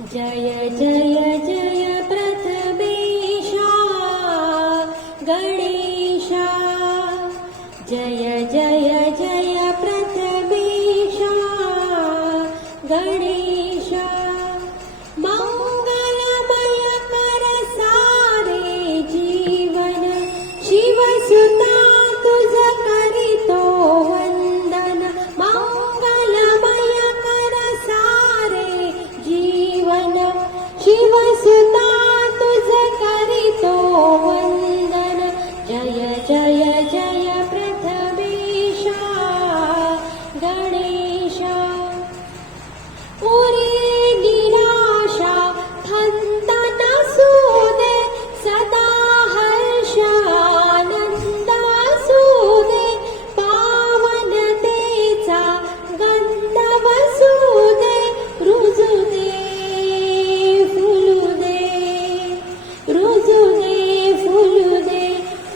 जय जय जय प्रथमेशा गणेशा। जय जय।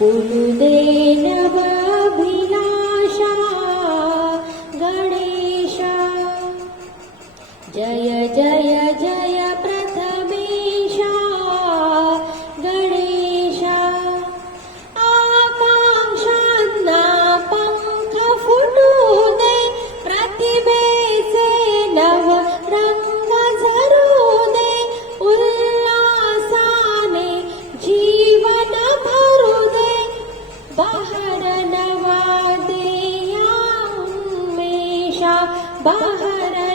गुरुदेन गणेश। जय जय बहर न बहर